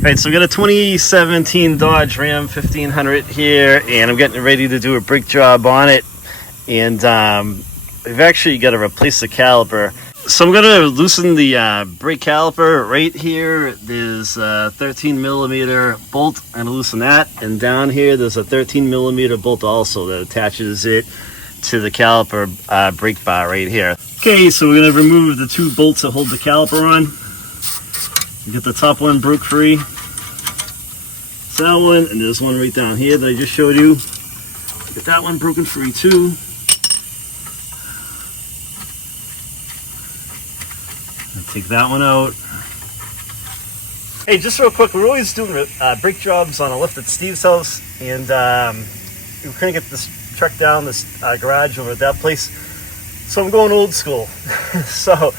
Alright, so we got a 2017 Dodge Ram 1500 here, and I'm getting ready to do a brake job on it. And we've actually got to replace the caliper. So I'm going to loosen the brake caliper right here. There's a 13 millimeter bolt. I'm going to loosen that. And down here, there's a 13 millimeter bolt also that attaches it to the caliper brake bar right here. Okay, so we're going to remove the two bolts that hold the caliper on. Get the top one broke free. That one, and there's one right down here that I just showed you. Get that one broken free too. And take that one out. Hey, just real quick, we're always doing brake jobs on a lift at Steve's house, and we couldn't get this truck down this garage over at that place, so I'm going old school. So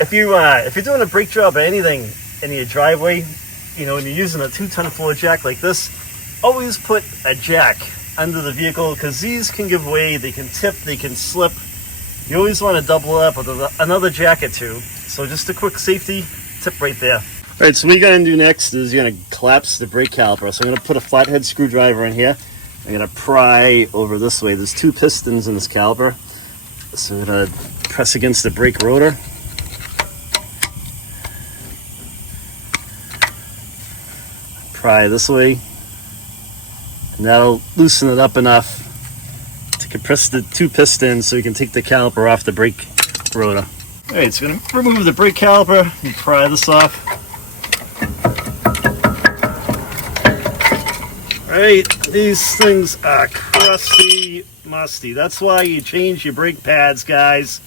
if you're doing a brake job or anything in your driveway, you know, when you're using a 2-ton floor jack like this, always put a jack under the vehicle, because these can give way, they can tip, they can slip. You always want to double up with another jack or two. So just a quick safety tip right there. All right, so what you're going to do next is you're going to collapse the brake caliper. So I'm going to put a flathead screwdriver in here. I'm going to pry over this way. There's 2 pistons in this caliper. So I'm going to press against the brake rotor. Pry this way, and that'll loosen it up enough to compress the 2 pistons so you can take the caliper off the brake rotor. Alright, so I'm going to remove the brake caliper and pry this off. Alright, these things are crusty, musty. That's why you change your brake pads, guys.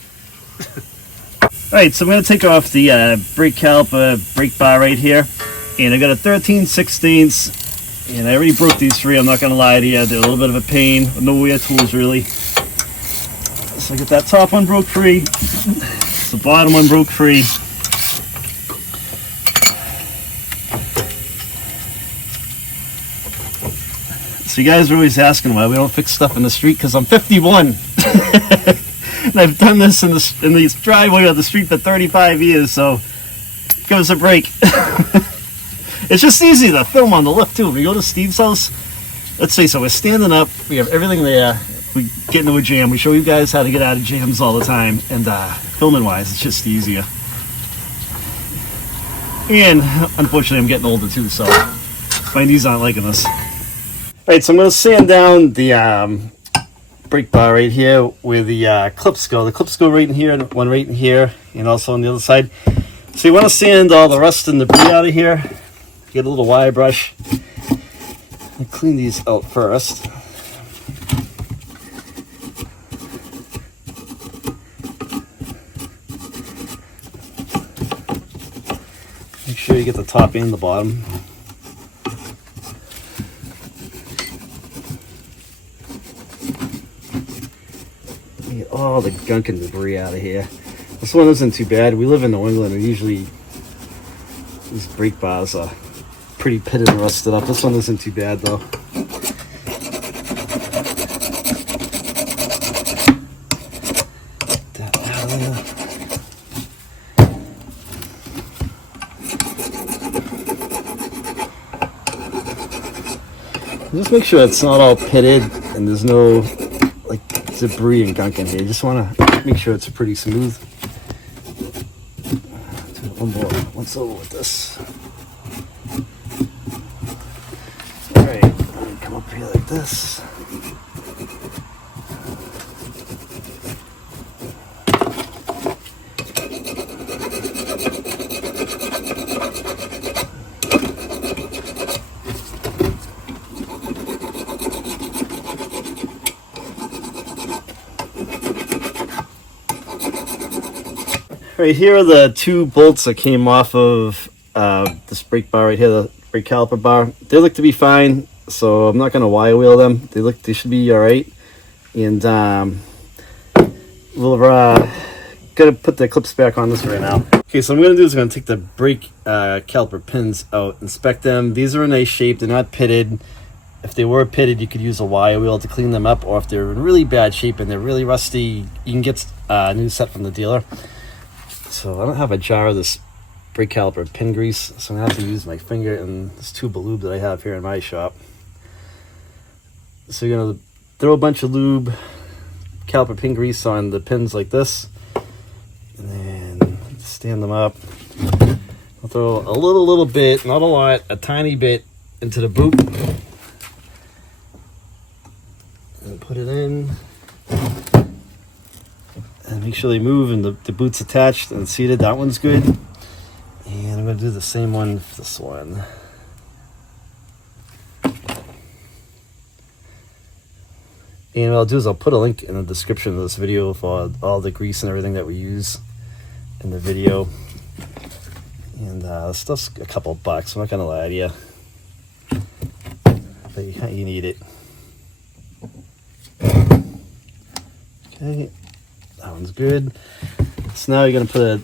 Alright, so I'm going to take off the brake caliper brake bar right here. And I got a 13/16, and I already broke these free. I'm not going to lie to you. They're a little bit of a pain. No wear tools, really. So I got that top one broke free. The bottom one broke free. So you guys are always asking why we don't fix stuff in the street, because I'm 51. And I've done this in this driveway on the street for 35 years, so give us a break. It's just easy to film on the lift too. When we go to Steve's house, let's say, so we're standing up, we have everything there, we get into a jam, we show you guys how to get out of jams all the time, and filming wise, it's just easier. And unfortunately, I'm getting older too, so my knees aren't liking this. Alright, so I'm going to sand down the brake bar right here where the clips go. The clips go right in here, and one right in here, and also on the other side. So you want to sand all the rust and debris out of here. Get a little wire brush and clean these out first. Make sure you get the top and the bottom. Get all the gunk and debris out of here. This one isn't too bad. We live in New England, and usually these brake bars are pretty pitted and rusted up. This one isn't too bad though. That out of there. Just make sure it's not all pitted and there's no like debris and gunk in here. You just want to make sure it's pretty smooth. Do one more once over with this. Come up here like this. Right here are the 2 bolts that came off of this brake bar right here, the brake caliper bar. They look to be fine, so I'm not going to wire wheel them. They should be all right. And we're gonna put the clips back on this right now. Okay, so what I'm gonna do is I'm gonna take the brake caliper pins out, inspect them. These are in nice shape. They're not pitted. If they were pitted, you could use a wire wheel to clean them up, or if they're in really bad shape and they're really rusty, you can get a new set from the dealer. So I don't have a jar of this brake caliper pin grease, so I'm gonna have to use my finger and this tube of lube that I have here in my shop. So you're gonna throw a bunch of lube, caliper pin grease on the pins like this, and then stand them up. I'll throw a little bit, not a lot, a tiny bit into the boot, and put it in. And make sure they move and the boot's attached and seated. That one's good. And I'm going to do the same one for this one. And what I'll do is I'll put a link in the description of this video for all the grease and everything that we use in the video. And stuff's a couple bucks, I'm not going to lie to you. But you need it. Okay. That one's good. So now you're going to put a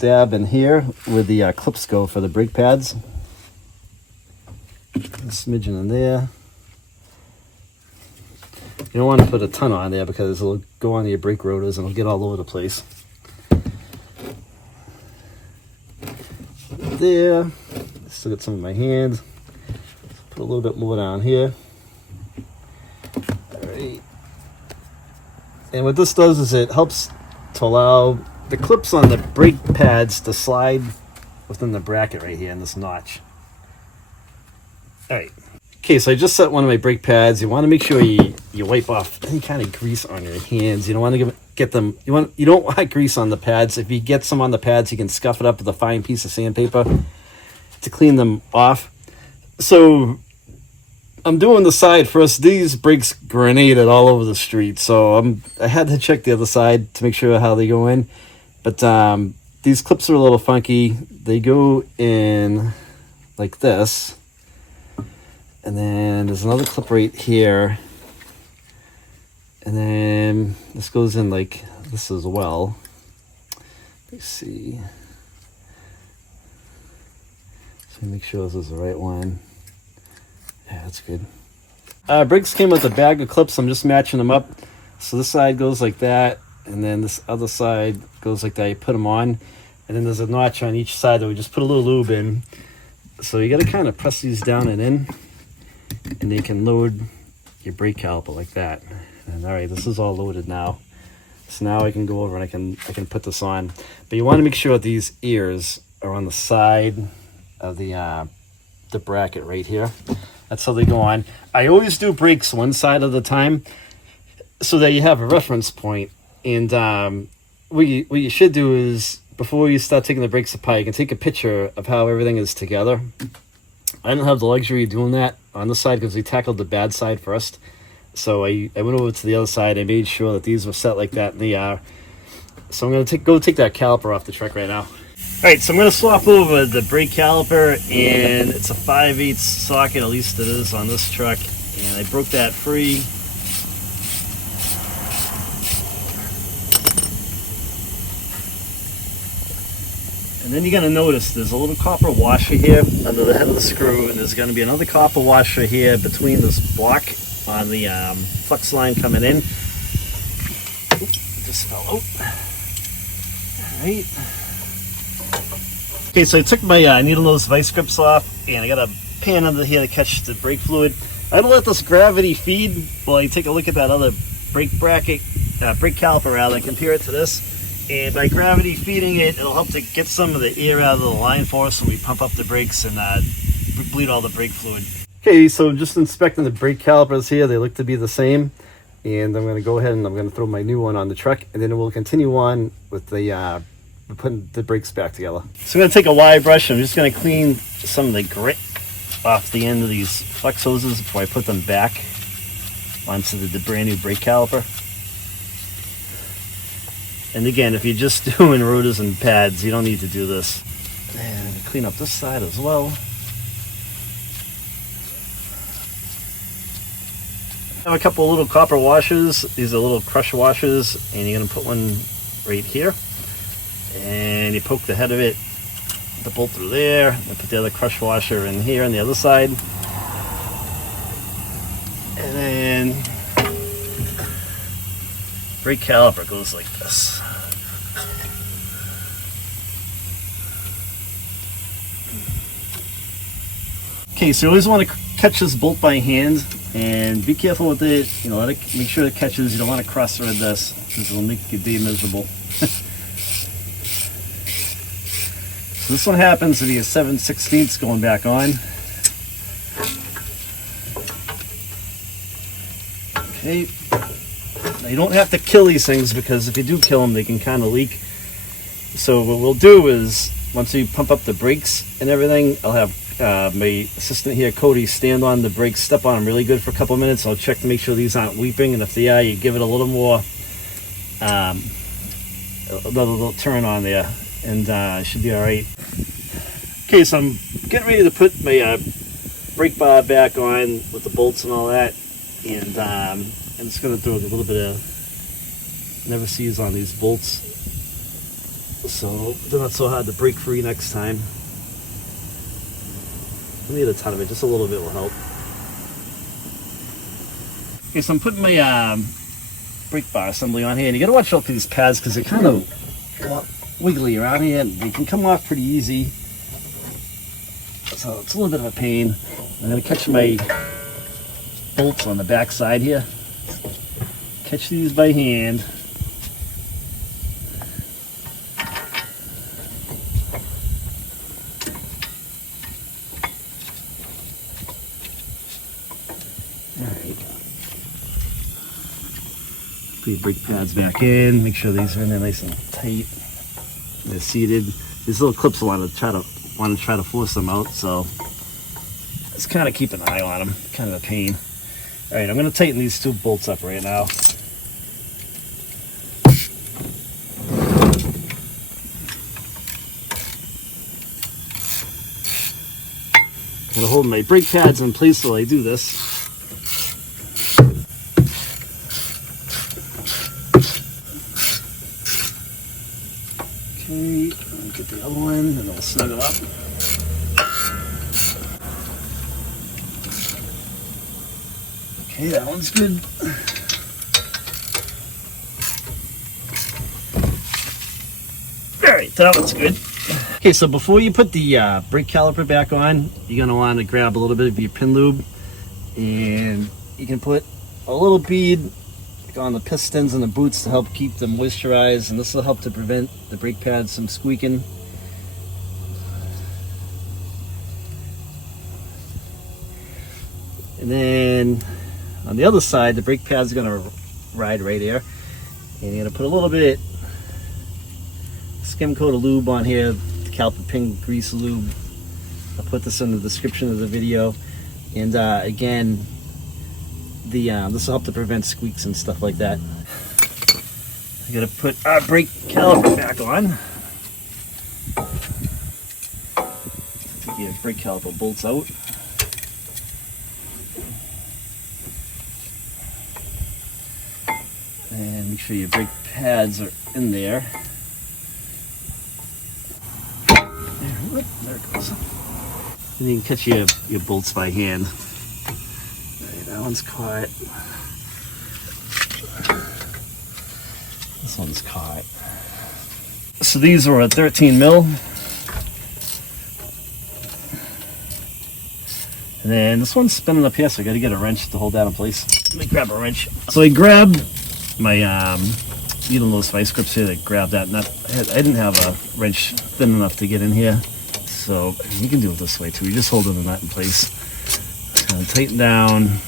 dab in here where the clips go for the brake pads. A smidgen in there. You don't want to put a ton on there because it'll go on your brake rotors and it'll get all over the place. There. Still got some in my hand. Put a little bit more down here. Alright. And what this does is it helps to allow the clips on the brake pads to slide within the bracket right here in this notch. Alright. Okay, so I just set one of my brake pads. You want to make sure you wipe off any kind of grease on your hands. You don't want to get them. You don't want grease on the pads. If you get some on the pads, you can scuff it up with a fine piece of sandpaper to clean them off. So I'm doing the side first. These brakes grenaded all over the street, so I had to check the other side to make sure how they go in. But these clips are a little funky. They go in like this, and then there's another clip right here, and then this goes in like this as well. Let's see. So make sure this is the right one. Yeah, that's good. Brakes came with a bag of clips. I'm just matching them up. So this side goes like that, and then this other side goes like that. You put them on, and then there's a notch on each side that we just put a little lube in. So you got to kind of press these down and in, and you can load your brake caliper like that. And all right, this is all loaded now. So now I can go over and I can put this on. But you want to make sure these ears are on the side of the bracket right here. That's how they go on. I always do brakes one side at a time so that you have a reference point. And what you should do is, before you start taking the brakes apart, you can take a picture of how everything is together. I don't have the luxury of doing that on this side because we tackled the bad side first. So I went over to the other side. I made sure that these were set like that in the so I'm going to go take that caliper off the truck right now. Alright, so I'm going to swap over the brake caliper, and it's a 5/8 socket, at least it is on this truck, and I broke that free. And then you're going to notice there's a little copper washer here under the head of the screw, and there's going to be another copper washer here between this block on the flex line coming in. Oop, just fell out. Alright. Okay, so I took my needle nose vice grips off, and I got a pan under here to catch the brake fluid. I'm gonna let this gravity feed while I take a look at that other brake bracket, brake caliper rather, and compare it to this. And by gravity feeding it, it'll help to get some of the air out of the line for us when we pump up the brakes and bleed all the brake fluid. Okay, so just inspecting the brake calipers here, they look to be the same. And I'm gonna go ahead and I'm gonna throw my new one on the truck, and then we'll continue on with the putting the brakes back together. So I'm going to take a wire brush. I'm just going to clean some of the grit off the end of these flex hoses before I put them back onto the brand new brake caliper. And again, if you're just doing rotors and pads, you don't need to do this. And clean up this side as well. I have a couple of little copper washers. These are little crush washers, and you're going to put one right here. And you poke the head of it, the bolt through there, and put the other crush washer in here on the other side. And then brake caliper goes like this. Okay, so you always want to catch this bolt by hand, and be careful with it. You know, make sure it catches. You don't want to cross thread this because it'll make your day miserable. So this one happens to be a 7/16 going back on. Okay. Now you don't have to kill these things, because if you do kill them, they can kind of leak. So what we'll do is, once we pump up the brakes and everything, I'll have my assistant here, Cody, stand on the brakes, step on them really good for a couple of minutes. I'll check to make sure these aren't weeping, and if they are, you give it a little more, a little turn on there, and it should be all right. Okay, so I'm getting ready to put my brake bar back on with the bolts and all that, and I'm just going to throw a little bit of never sees on these bolts, so they're not so hard to break free next time. I don't need a ton of it, just a little bit will help. Okay, so I'm putting my brake bar assembly on here, and you gotta watch out for these pads because they're kind of wiggly around here, and they can come off pretty easy. So it's a little bit of a pain. I'm gonna catch my bolts on the back side here. Catch these by hand. Put your brake pads back in. Make sure these are in there nice and tight. They're seated. These little clips want to try to force them out, so let's kind of keep an eye on them. Kind of a pain. All right, I'm going to tighten these two bolts up right now. I'm going to hold my brake pads in place while I do this. Okay, I'll get the other one and then we'll snug it up. Okay, that one's good. Alright, that one's good. Okay, so before you put the brake caliper back on, you're going to want to grab a little bit of your pin lube, and you can put a little bead on the pistons and the boots to help keep them moisturized, and this will help to prevent the brake pads from squeaking. And then on the other side, the brake pad's going to ride right here, and you're going to put a little bit skim coat of lube on here, the Caliper pin grease lube. I'll put this in the description of the video, and again, this will help to prevent squeaks and stuff like that. I gotta put our brake caliper back on. Take your brake caliper bolts out. And make sure your brake pads are in there. There it goes. And you can catch your bolts by hand. Alright, that one's caught. This one's caught. So these are a 13 mil. And then this one's spinning up here, so I gotta get a wrench to hold that in place. Let me grab a wrench. So I grabbed my needle nose vice grips here to grab that nut. I didn't have a wrench thin enough to get in here. So you can do it this way too. You just hold the nut in place. Just gonna tighten down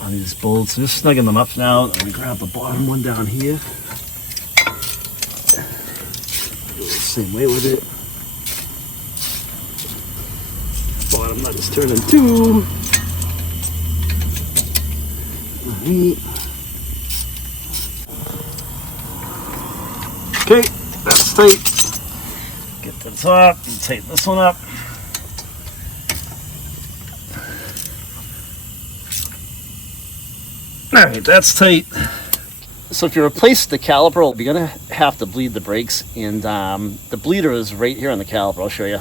on these bolts. I'm just snugging them up now. I'm gonna grab the bottom one down here. Do it the same way with it. Bottom nut is turning too. Alright. Okay, that's tight. Get to the top and tighten this one up. Alright, that's tight. So if you replace the caliper, you're going to have to bleed the brakes, and the bleeder is right here on the caliper. I'll show you.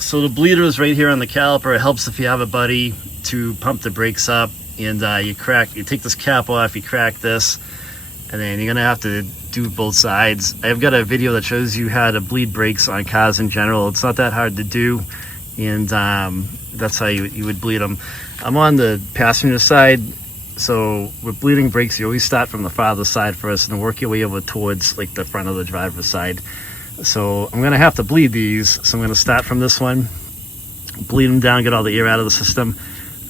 So the bleeder is right here on the caliper. It helps if you have a buddy to pump the brakes up, and you take this cap off, you crack this, and then you're going to have to do both sides. I've got a video that shows you how to bleed brakes on cars in general. It's not that hard to do, and that's how you would bleed them. I'm on the passenger side, so with bleeding brakes, you always start from the farther side first and work your way over towards like the front of the driver's side. So I'm gonna have to bleed these, so I'm gonna start from this one, bleed them down, get all the air out of the system.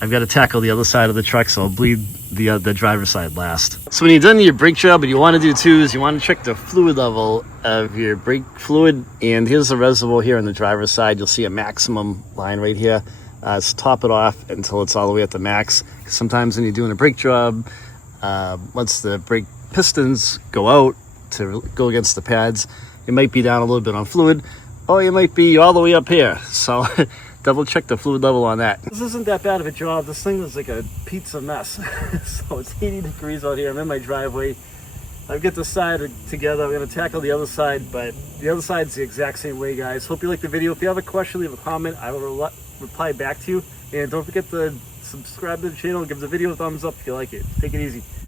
I've got to tackle the other side of the truck, so I'll bleed the driver's side last. So when you're done your brake job, what you want to do too is you want to check the fluid level of your brake fluid. And here's the reservoir here on the driver's side. You'll see a maximum line right here. So top it off until it's all the way at the max. Sometimes when you're doing a brake job, once the brake pistons go out to go against the pads, it might be down a little bit on fluid, or you might be all the way up here. So double check the fluid level on that. This isn't that bad of a job. This thing is like a pizza mess. So it's 80 degrees out here. I'm in my driveway. I've got the side together. I'm going to tackle the other side, but the other side's the exact same way, guys. Hope you like the video. If you have a question, leave a comment. I will reply back to you. And don't forget to subscribe to the channel. Give the video a thumbs up if you like it. Take it easy.